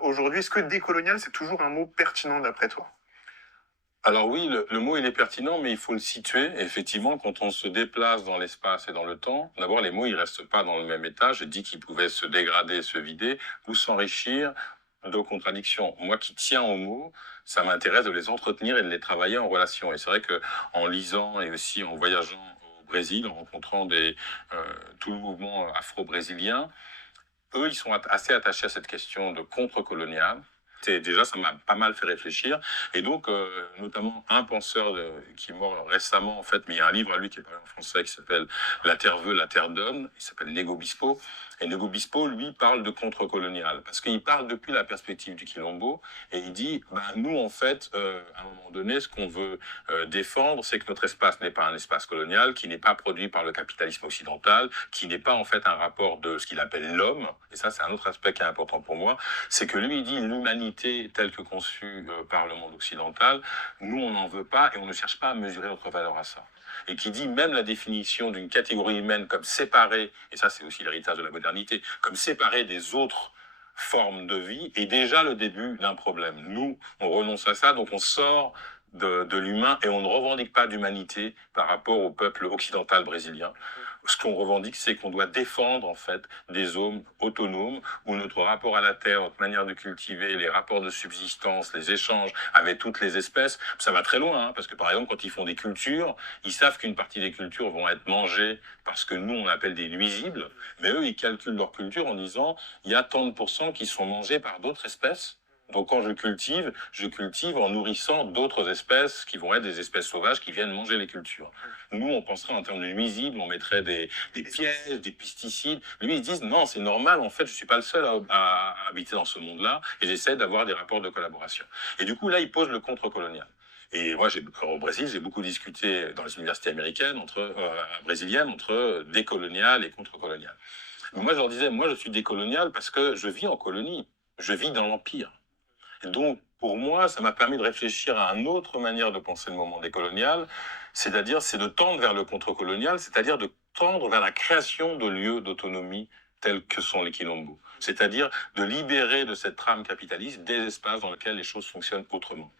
Aujourd'hui, est-ce que décolonial, c'est toujours un mot pertinent d'après toi? Alors oui, le mot il est pertinent, mais il faut le situer. Et effectivement, quand on se déplace dans l'espace et dans le temps, d'abord les mots ils restent pas dans le même état. J'ai dit qu'ils pouvaient se dégrader, se vider ou s'enrichir de contradictions. Moi qui tiens aux mots, ça m'intéresse de les entretenir et de les travailler en relation. Et c'est vrai que en lisant et aussi en voyageant au Brésil, en rencontrant tout le mouvement afro-brésilien, eux, ils sont assez attachés à cette question de contre-colonial. Déjà, ça m'a pas mal fait réfléchir. Et donc, notamment un penseur qui est mort récemment, en fait, mais il y a un livre à lui qui est paru en français qui s'appelle La Terre veut, la Terre donne. Il s'appelle Nego Bispo. Et Nego Bispo, lui, parle de contre-colonial. Parce qu'il parle depuis la perspective du Quilombo. Et il dit, ben, nous, en fait, à un moment donné, ce qu'on veut défendre, c'est que notre espace n'est pas un espace colonial, qui n'est pas produit par le capitalisme occidental, qui n'est pas, en fait, un rapport de ce qu'il appelle l'homme. Et ça, c'est un autre aspect qui est important pour moi. C'est que lui, il dit l'humanité telle que conçue par le monde occidental, nous, on n'en veut pas et on ne cherche pas à mesurer notre valeur à ça. Et qui dit même la définition d'une catégorie humaine comme séparée, et ça c'est aussi l'héritage de la modernité, comme séparée des autres formes de vie, est déjà le début d'un problème. Nous, on renonce à ça, donc on sort de l'humain et on ne revendique pas d'humanité par rapport au peuple occidental brésilien. Ce qu'on revendique, c'est qu'on doit défendre en fait des zones autonomes où notre rapport à la terre, notre manière de cultiver, les rapports de subsistance, les échanges avec toutes les espèces, ça va très loin, hein, parce que par exemple, quand ils font des cultures, ils savent qu'une partie des cultures vont être mangées parce que nous, on appelle des nuisibles, mais eux, ils calculent leur culture en disant, il y a tant de pourcents qui sont mangés par d'autres espèces. Donc quand je cultive en nourrissant d'autres espèces qui vont être des espèces sauvages qui viennent manger les cultures. Nous, on penserait en termes de nuisibles, on mettrait des pièges, des pesticides. Lui, ils disent non, c'est normal, en fait, je suis pas le seul à habiter dans ce monde-là et j'essaie d'avoir des rapports de collaboration. Et du coup, là, il pose le contre-colonial. Et moi, au Brésil, j'ai beaucoup discuté dans les universités américaines, brésiliennes, entre décolonial et contre-colonial. Mais moi, je leur disais, moi, je suis décolonial parce que je vis en colonie, je vis dans l'Empire. Et donc, pour moi, ça m'a permis de réfléchir à une autre manière de penser le moment décolonial, c'est-à-dire c'est de tendre vers le contre-colonial, c'est-à-dire de tendre vers la création de lieux d'autonomie tels que sont les quilombos. C'est-à-dire de libérer de cette trame capitaliste des espaces dans lesquels les choses fonctionnent autrement.